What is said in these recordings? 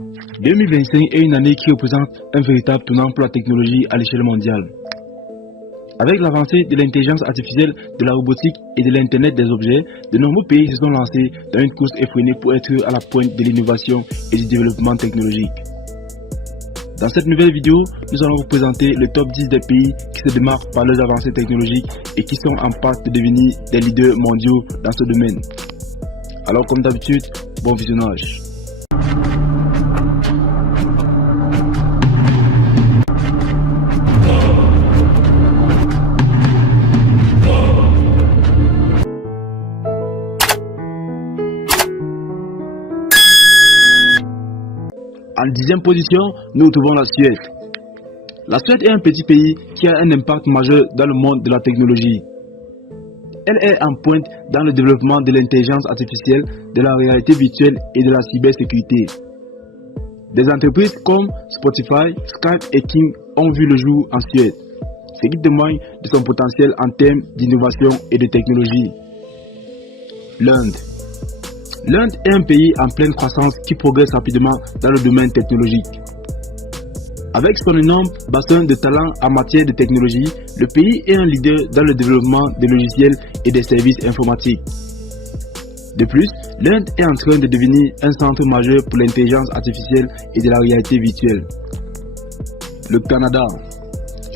2025 est une année qui représente un véritable tournant pour la technologie à l'échelle mondiale. Avec l'avancée de l'intelligence artificielle, de la robotique et de l'Internet des objets, de nombreux pays se sont lancés dans une course effrénée pour être à la pointe de l'innovation et du développement technologique. Dans cette nouvelle vidéo, nous allons vous présenter le top 10 des pays qui se démarquent par leurs avancées technologiques et qui sont en passe de devenir des leaders mondiaux dans ce domaine. Alors comme d'habitude, bon visionnage. En 10e position, nous retrouvons la Suède. La Suède est un petit pays qui a un impact majeur dans le monde de la technologie. Elle est en pointe dans le développement de l'intelligence artificielle, de la réalité virtuelle et de la cybersécurité. Des entreprises comme Spotify, Skype et King ont vu le jour en Suède, ce qui témoigne de son potentiel en termes d'innovation et de technologie. L'Inde. L'Inde est un pays en pleine croissance qui progresse rapidement dans le domaine technologique. Avec son énorme bassin de talents en matière de technologie, le pays est un leader dans le développement des logiciels et des services informatiques. De plus, l'Inde est en train de devenir un centre majeur pour l'intelligence artificielle et de la réalité virtuelle. Le Canada.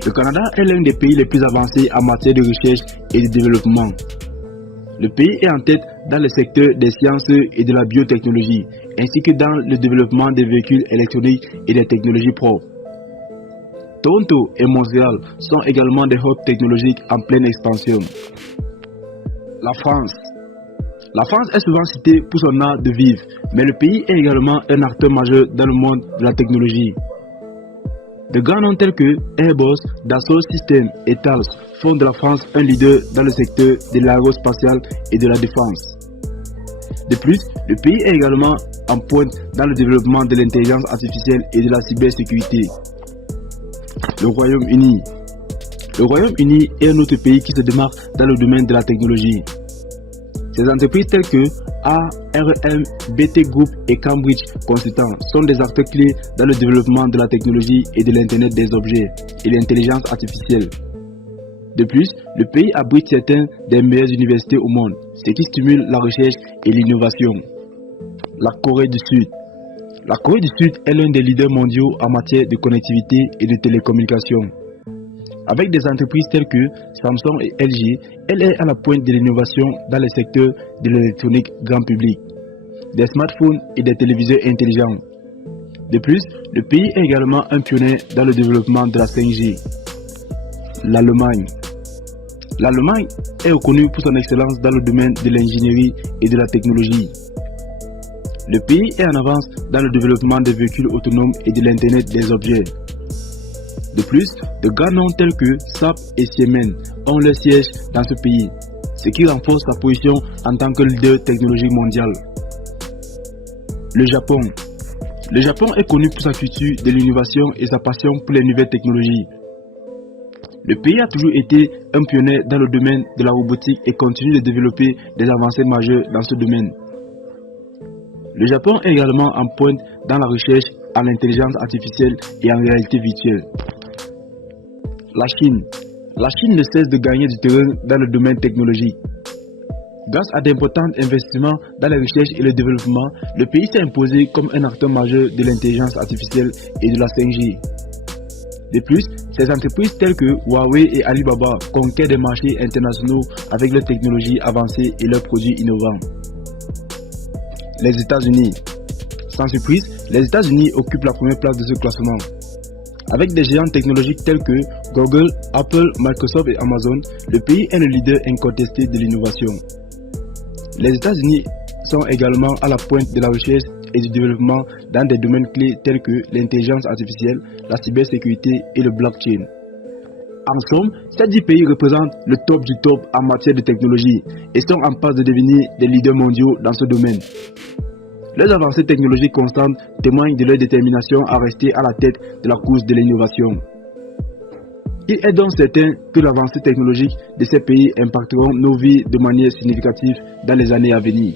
Le Canada est l'un des pays les plus avancés en matière de recherche et de développement. Le pays est en tête dans le secteur des sciences et de la biotechnologie, ainsi que dans le développement des véhicules électroniques et des technologies propres. Toronto et Montréal sont également des hubs technologiques en pleine expansion. La France. La France est souvent citée pour son art de vivre, mais le pays est également un acteur majeur dans le monde de la technologie. De grands noms tels que Airbus, Dassault Systèmes et Thales font de la France un leader dans le secteur de l'aérospatial et de la défense. De plus, le pays est également en pointe dans le développement de l'intelligence artificielle et de la cybersécurité. Le Royaume-Uni. Le Royaume-Uni est un autre pays qui se démarque dans le domaine de la technologie. Ces entreprises telles que ARM, BT Group et Cambridge Consultants sont des acteurs clés dans le développement de la technologie et de l'Internet des objets et l'intelligence artificielle. De plus, le pays abrite certaines des meilleures universités au monde, ce qui stimule la recherche et l'innovation. La Corée du Sud. La Corée du Sud est l'un des leaders mondiaux en matière de connectivité et de télécommunications. Avec des entreprises telles que Samsung et LG, elle est à la pointe de l'innovation dans les secteurs de l'électronique grand public, des smartphones et des téléviseurs intelligents. De plus, le pays est également un pionnier dans le développement de la 5G. L'Allemagne. L'Allemagne est reconnue pour son excellence dans le domaine de l'ingénierie et de la technologie. Le pays est en avance dans le développement des véhicules autonomes et de l'Internet des objets. De plus, de grands noms tels que SAP et Siemens ont leur siège dans ce pays, ce qui renforce sa position en tant que leader technologique mondial. Le Japon. Le Japon est connu pour sa culture de l'innovation et sa passion pour les nouvelles technologies. Le pays a toujours été un pionnier dans le domaine de la robotique et continue de développer des avancées majeures dans ce domaine. Le Japon est également en pointe dans la recherche en intelligence artificielle et en réalité virtuelle. La Chine. La Chine ne cesse de gagner du terrain dans le domaine technologique. Grâce à d'importants investissements dans la recherche et le développement, le pays s'est imposé comme un acteur majeur de l'intelligence artificielle et de la 5G. De plus, ces entreprises telles que Huawei et Alibaba conquièrent des marchés internationaux avec leurs technologies avancées et leurs produits innovants. Les États-Unis. Sans surprise, les États-Unis occupent la première place de ce classement. Avec des géants technologiques tels que Google, Apple, Microsoft et Amazon, le pays est le leader incontesté de l'innovation. Les États-Unis sont également à la pointe de la recherche et du développement dans des domaines clés tels que l'intelligence artificielle, la cybersécurité et le blockchain. En somme, ces 10 pays représentent le top du top en matière de technologie et sont en passe de devenir des leaders mondiaux dans ce domaine. Leurs avancées technologiques constantes témoignent de leur détermination à rester à la tête de la course de l'innovation. Il est donc certain que l'avancée technologique de ces pays impacteront nos vies de manière significative dans les années à venir.